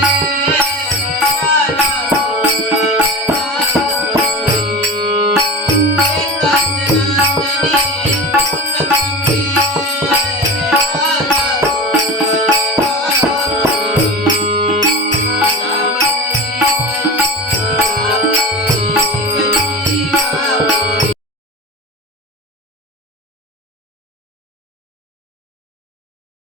thank you